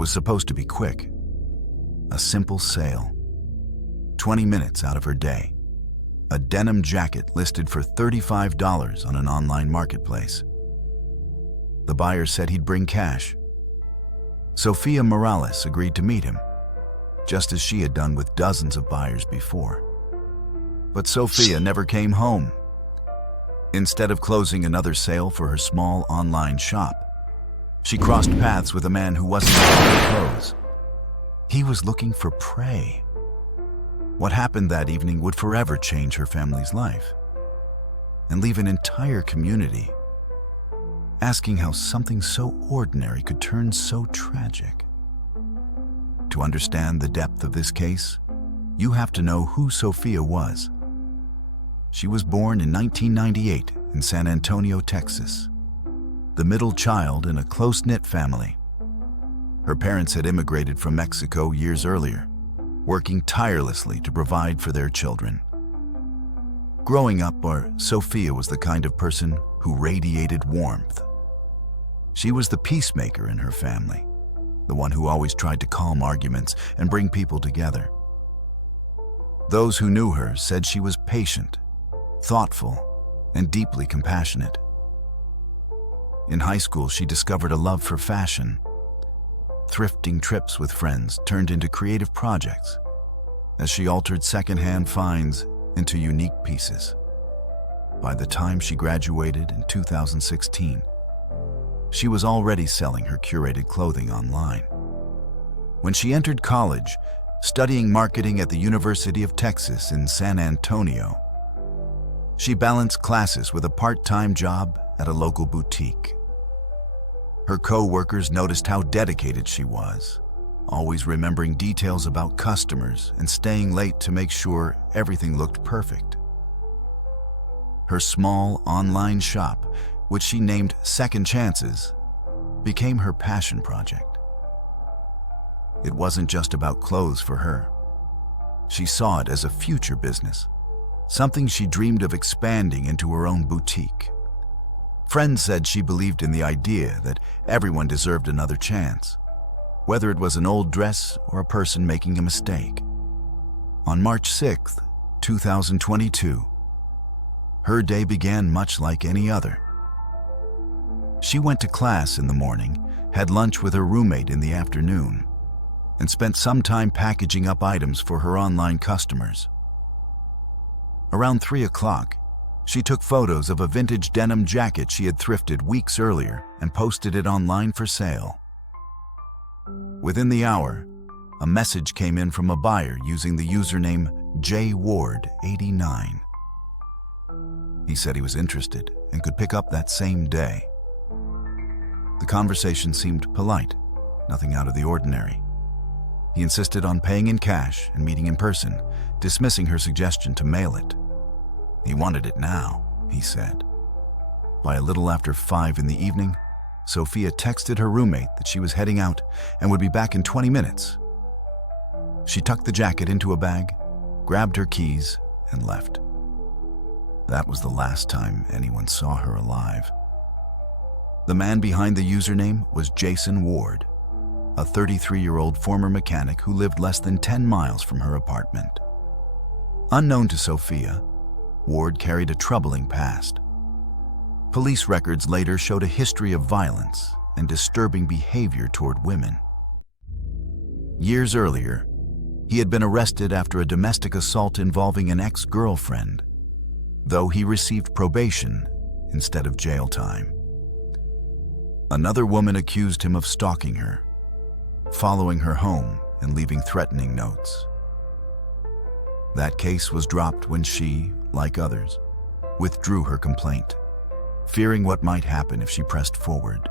was supposed to be quick. A simple sale. 20 minutes out of her day. A denim jacket listed for $35 on an online marketplace. The buyer said he'd bring cash. Sofia Morales agreed to meet him, just as she had done with dozens of buyers before. But Sofia never came home. Instead of closing another sale for her small online shop, she crossed paths with a man who wasn't looking for clothes. He was looking for prey. What happened that evening would forever change her family's life and leave an entire community asking how something so ordinary could turn so tragic. To understand the depth of this case, you have to know who Sofia was. She was born in 1998 in San Antonio, Texas, the middle child in a close-knit family. Her parents had immigrated from Mexico years earlier, working tirelessly to provide for their children. Growing up, Sofia was the kind of person who radiated warmth. She was the peacemaker in her family, the one who always tried to calm arguments and bring people together. Those who knew her said she was patient, thoughtful, and deeply compassionate. In high school, she discovered a love for fashion. Thrifting trips with friends turned into creative projects as she altered secondhand finds into unique pieces. By the time she graduated in 2016, she was already selling her curated clothing online. When she entered college, studying marketing at the University of Texas in San Antonio, she balanced classes with a part-time job at a local boutique. Her co-workers noticed how dedicated she was, always remembering details about customers and staying late to make sure everything looked perfect. Her small online shop, which she named Second Chances, became her passion project. It wasn't just about clothes for her. She saw it as a future business, something she dreamed of expanding into her own boutique. Friends said she believed in the idea that everyone deserved another chance, whether it was an old dress or a person making a mistake. On March 6, 2022, her day began much like any other. She went to class in the morning, had lunch with her roommate in the afternoon, and spent some time packaging up items for her online customers. Around 3 o'clock, she took photos of a vintage denim jacket she had thrifted weeks earlier and posted it online for sale. Within the hour, a message came in from a buyer using the username JWard89. He said he was interested and could pick up that same day. The conversation seemed polite, nothing out of the ordinary. He insisted on paying in cash and meeting in person, dismissing her suggestion to mail it. He wanted it now, he said. By a little after 5 in the evening, Sofia texted her roommate that she was heading out and would be back in 20 minutes. She tucked the jacket into a bag, grabbed her keys, and left. That was the last time anyone saw her alive. The man behind the username was Jason Ward, a 33-year-old former mechanic who lived less than 10 miles from her apartment. Unknown to Sofia, Ward carried a troubling past. Police records later showed a history of violence and disturbing behavior toward women. Years earlier, he had been arrested after a domestic assault involving an ex-girlfriend, though he received probation instead of jail time. Another woman accused him of stalking her, following her home and leaving threatening notes. That case was dropped when she, like others, withdrew her complaint, fearing what might happen if she pressed forward.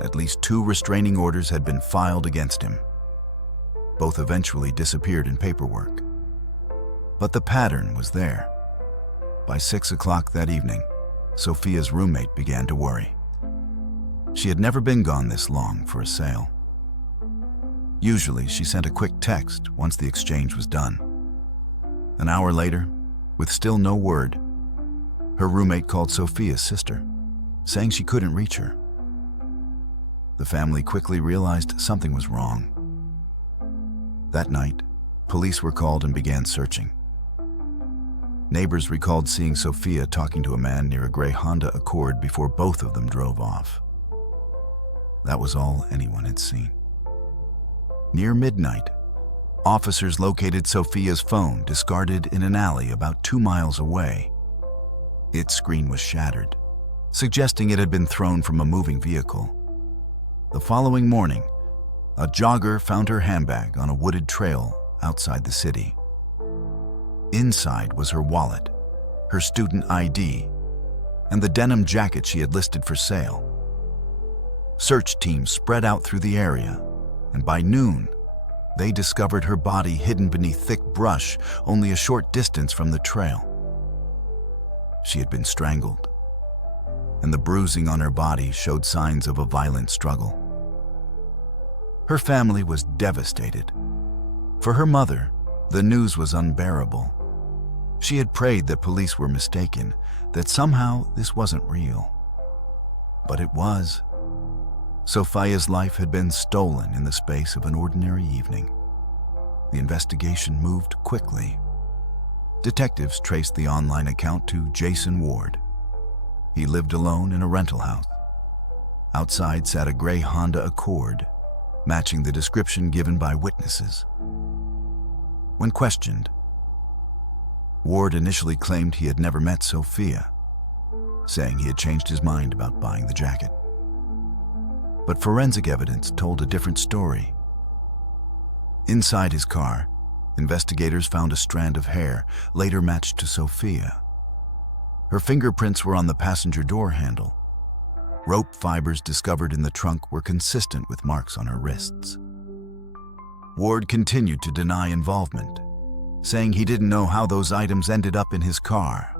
At least 2 restraining orders had been filed against him. Both eventually disappeared in paperwork. But the pattern was there. By 6 o'clock that evening, Sofia's roommate began to worry. She had never been gone this long for a sale. Usually, she sent a quick text once the exchange was done. An hour later, with still no word, her roommate called Sofia's sister, saying she couldn't reach her. The family quickly realized something was wrong. That night, police were called and began searching. Neighbors recalled seeing Sofia talking to a man near a gray Honda Accord before both of them drove off. That was all anyone had seen. Near midnight, officers located Sofia's phone discarded in an alley about 2 miles away. Its screen was shattered, suggesting it had been thrown from a moving vehicle. The following morning, a jogger found her handbag on a wooded trail outside the city. Inside was her wallet, her student ID, and the denim jacket she had listed for sale. Search teams spread out through the area, and by noon, they discovered her body hidden beneath thick brush only a short distance from the trail. She had been strangled, and the bruising on her body showed signs of a violent struggle. Her family was devastated. For her mother, the news was unbearable. She had prayed that police were mistaken, that somehow this wasn't real. But it was. Sofia's life had been stolen in the space of an ordinary evening. The investigation moved quickly. Detectives traced the online account to Jason Ward. He lived alone in a rental house. Outside sat a gray Honda Accord, matching the description given by witnesses. When questioned, Ward initially claimed he had never met Sofia, saying he had changed his mind about buying the jacket. But forensic evidence told a different story. Inside his car, investigators found a strand of hair, later matched to Sofia. Her fingerprints were on the passenger door handle. Rope fibers discovered in the trunk were consistent with marks on her wrists. Ward continued to deny involvement, saying he didn't know how those items ended up in his car.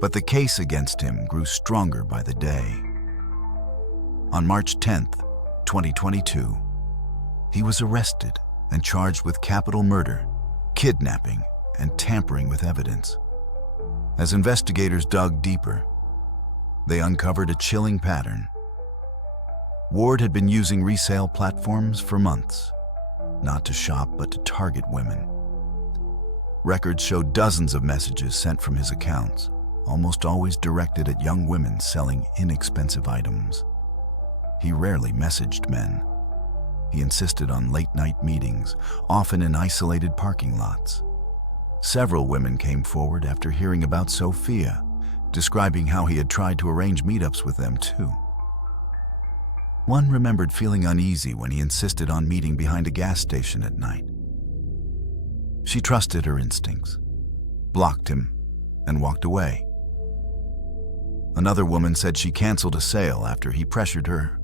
But the case against him grew stronger by the day. On March 10, 2022, he was arrested and charged with capital murder, kidnapping, and tampering with evidence. As investigators dug deeper, they uncovered a chilling pattern. Ward had been using resale platforms for months, not to shop but to target women. Records showed dozens of messages sent from his accounts, almost always directed at young women selling inexpensive items. He rarely messaged men. He insisted on late-night meetings, often in isolated parking lots. Several women came forward after hearing about Sofia, describing how he had tried to arrange meetups with them too. One remembered feeling uneasy when he insisted on meeting behind a gas station at night. She trusted her instincts, blocked him, and walked away. Another woman said she canceled a sale after he pressured her,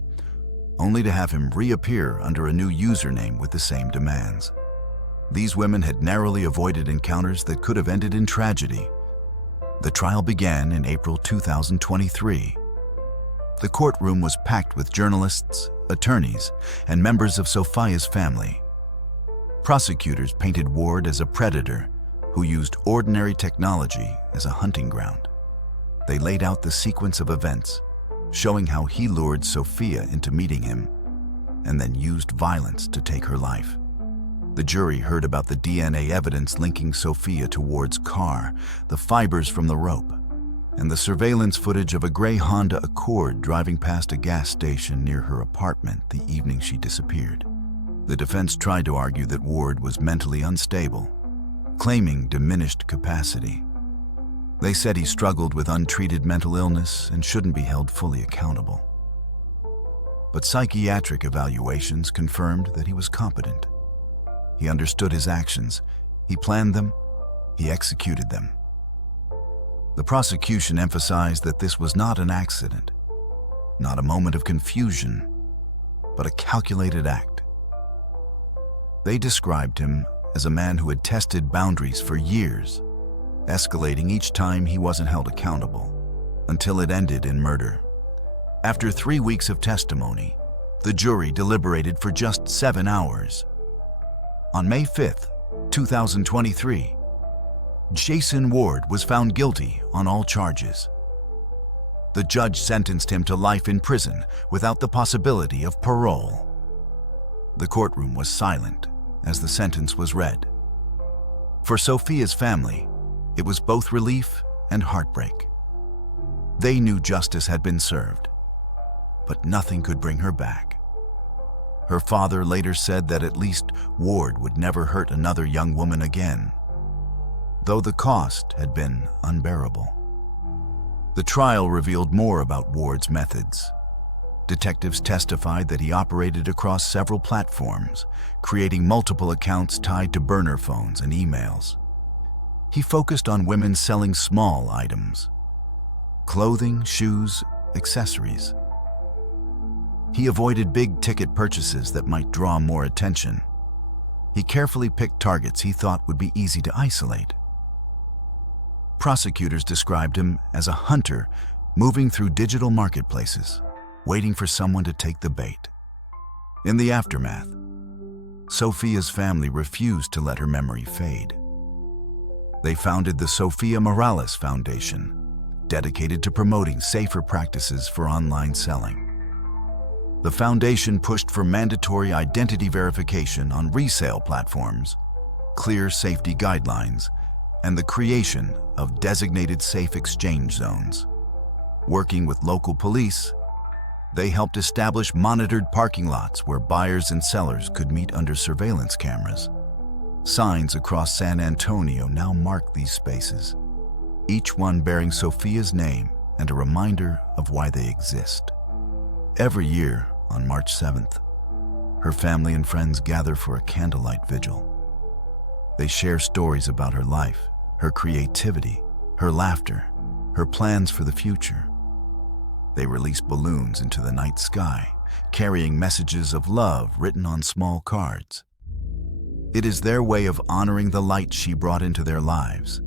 only to have him reappear under a new username with the same demands. These women had narrowly avoided encounters that could have ended in tragedy. The trial began in April 2023. The courtroom was packed with journalists, attorneys, and members of Sofia's family. Prosecutors painted Ward as a predator who used ordinary technology as a hunting ground. They laid out the sequence of events, showing how he lured Sofia into meeting him and then used violence to take her life. The jury heard about the DNA evidence linking Sofia to Ward's car, the fibers from the rope, and the surveillance footage of a gray Honda Accord driving past a gas station near her apartment the evening she disappeared. The defense tried to argue that Ward was mentally unstable, claiming diminished capacity. They said he struggled with untreated mental illness and shouldn't be held fully accountable. But psychiatric evaluations confirmed that he was competent. He understood his actions, he planned them, he executed them. The prosecution emphasized that this was not an accident, not a moment of confusion, but a calculated act. They described him as a man who had tested boundaries for years, escalating each time he wasn't held accountable, until it ended in murder. After 3 weeks of testimony, the jury deliberated for just 7 hours. On May 5, 2023, Jason Ward was found guilty on all charges. The judge sentenced him to life in prison without the possibility of parole. The courtroom was silent as the sentence was read. For Sofia's family, it was both relief and heartbreak. They knew justice had been served, but nothing could bring her back. Her father later said that at least Ward would never hurt another young woman again, though the cost had been unbearable. The trial revealed more about Ward's methods. Detectives testified that he operated across several platforms, creating multiple accounts tied to burner phones and emails. He focused on women selling small items: clothing, shoes, accessories. He avoided big-ticket purchases that might draw more attention. He carefully picked targets he thought would be easy to isolate. Prosecutors described him as a hunter moving through digital marketplaces, waiting for someone to take the bait. In the aftermath, Sofia's family refused to let her memory fade. They founded the Sofia Morales Foundation, dedicated to promoting safer practices for online selling. The foundation pushed for mandatory identity verification on resale platforms, clear safety guidelines, and the creation of designated safe exchange zones. Working with local police, they helped establish monitored parking lots where buyers and sellers could meet under surveillance cameras. Signs across San Antonio now mark these spaces, each one bearing Sofia's name and a reminder of why they exist. Every year, on March 7th, her family and friends gather for a candlelight vigil. They share stories about her life, her creativity, her laughter, her plans for the future. They release balloons into the night sky, carrying messages of love written on small cards. It is their way of honoring the light she brought into their lives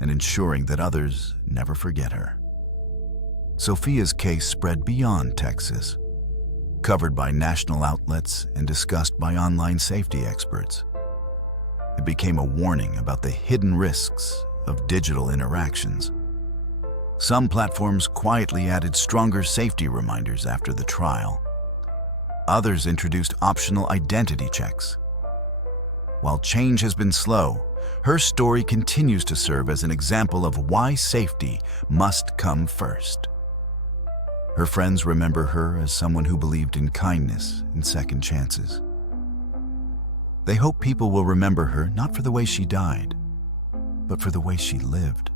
and ensuring that others never forget her. Sofia's case spread beyond Texas, covered by national outlets and discussed by online safety experts. It became a warning about the hidden risks of digital interactions. Some platforms quietly added stronger safety reminders after the trial. Others introduced optional identity checks. While change has been slow, her story continues to serve as an example of why safety must come first. Her friends remember her as someone who believed in kindness and second chances. They hope people will remember her not for the way she died, but for the way she lived.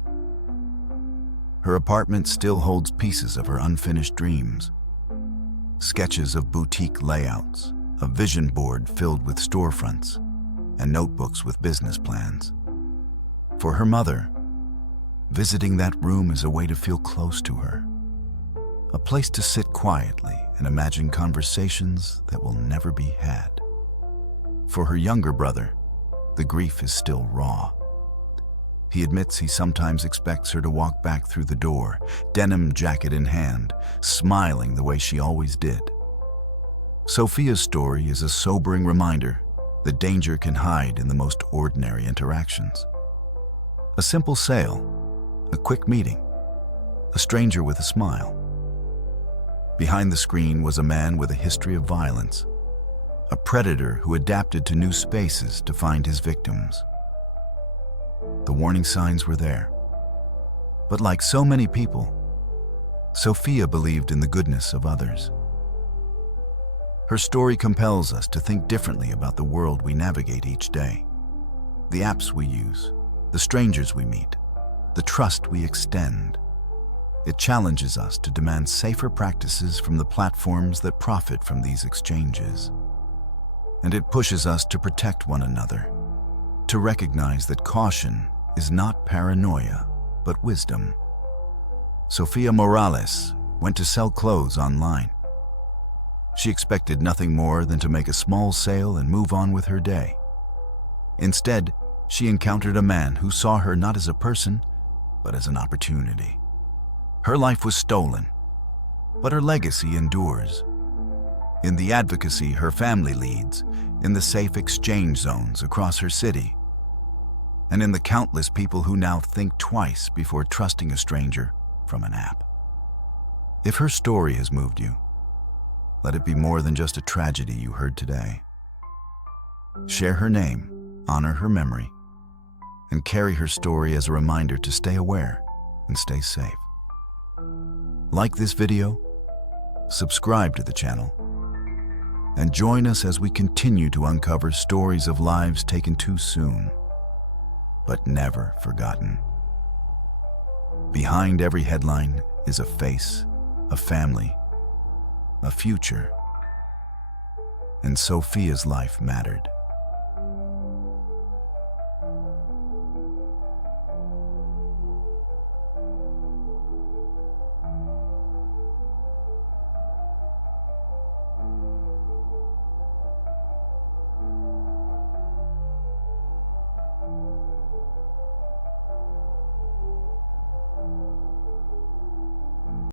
Her apartment still holds pieces of her unfinished dreams. Sketches of boutique layouts, a vision board filled with storefronts, and notebooks with business plans. For her mother, visiting that room is a way to feel close to her, a place to sit quietly and imagine conversations that will never be had. For her younger brother, the grief is still raw. He admits he sometimes expects her to walk back through the door, denim jacket in hand, smiling the way she always did. Sofia's story is a sobering reminder that danger can hide in the most ordinary interactions. A simple sale, a quick meeting, a stranger with a smile. Behind the screen was a man with a history of violence, a predator who adapted to new spaces to find his victims. The warning signs were there. But like so many people, Sofia believed in the goodness of others. Her story compels us to think differently about the world we navigate each day. The apps we use, the strangers we meet, the trust we extend. It challenges us to demand safer practices from the platforms that profit from these exchanges. And it pushes us to protect one another, to recognize that caution is not paranoia, but wisdom. Sofia Morales went to sell clothes online. She expected nothing more than to make a small sale and move on with her day. Instead, she encountered a man who saw her not as a person, but as an opportunity. Her life was stolen, but her legacy endures. In the advocacy her family leads, in the safe exchange zones across her city, and in the countless people who now think twice before trusting a stranger from an app. If her story has moved you, let it be more than just a tragedy you heard today. Share her name, honor her memory, and carry her story as a reminder to stay aware and stay safe. Like this video, subscribe to the channel, and join us as we continue to uncover stories of lives taken too soon, but never forgotten. Behind every headline is a face, a family, a future, and Sofia's life mattered.